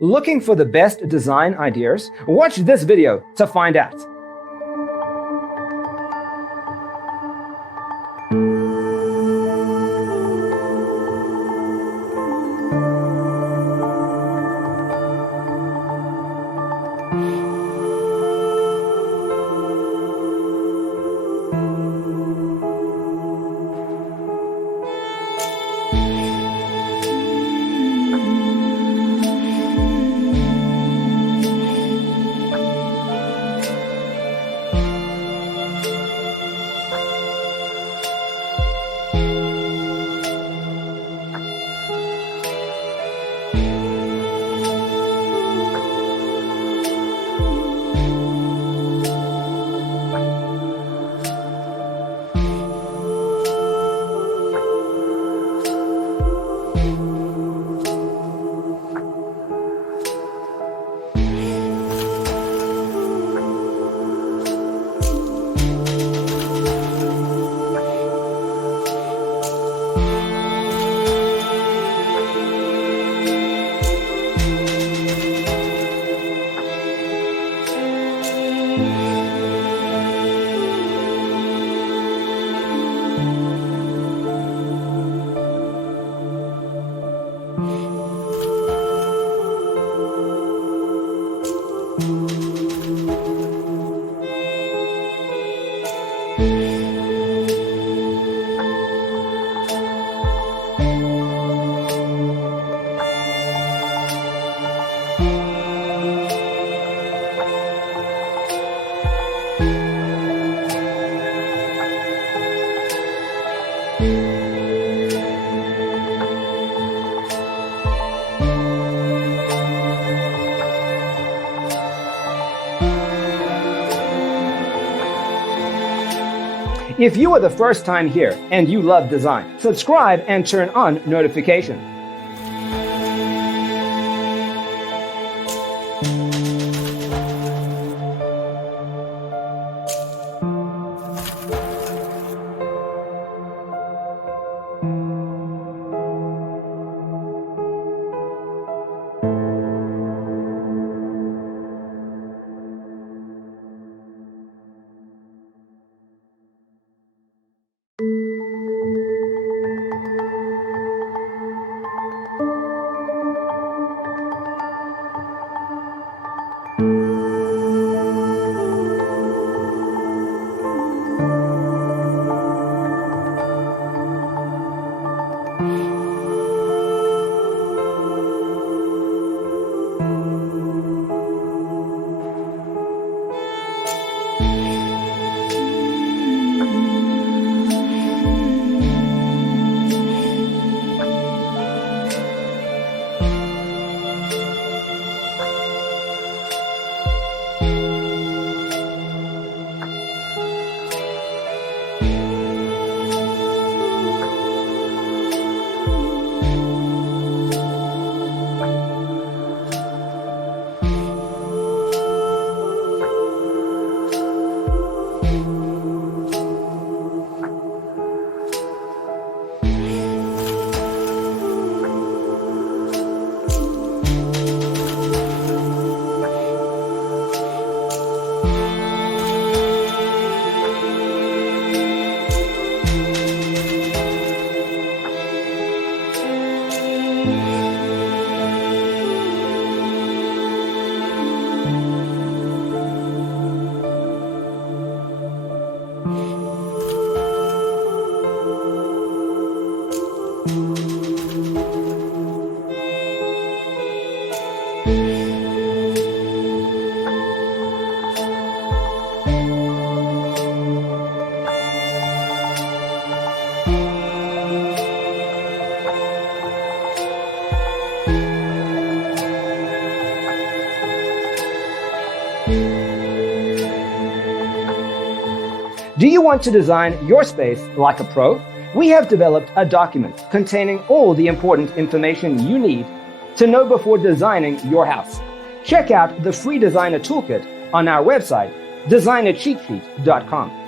Looking for the best design ideas? Watch this video to find out. If you are the first time here and you love design, subscribe and turn on notifications. Do you want to design your space like a pro? We have developed a document containing all the important information you need to know before designing your house. Check out the free designer toolkit on our website, designercheatsheet.com.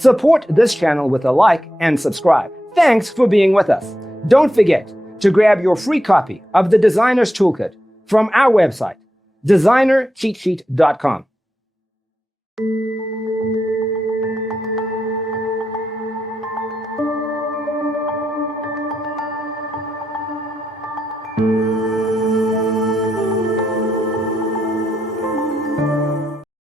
Support this channel with a like and subscribe. Thanks for being with us. Don't forget to grab your free copy of the Designer's Toolkit from our website, designercheatsheet.com.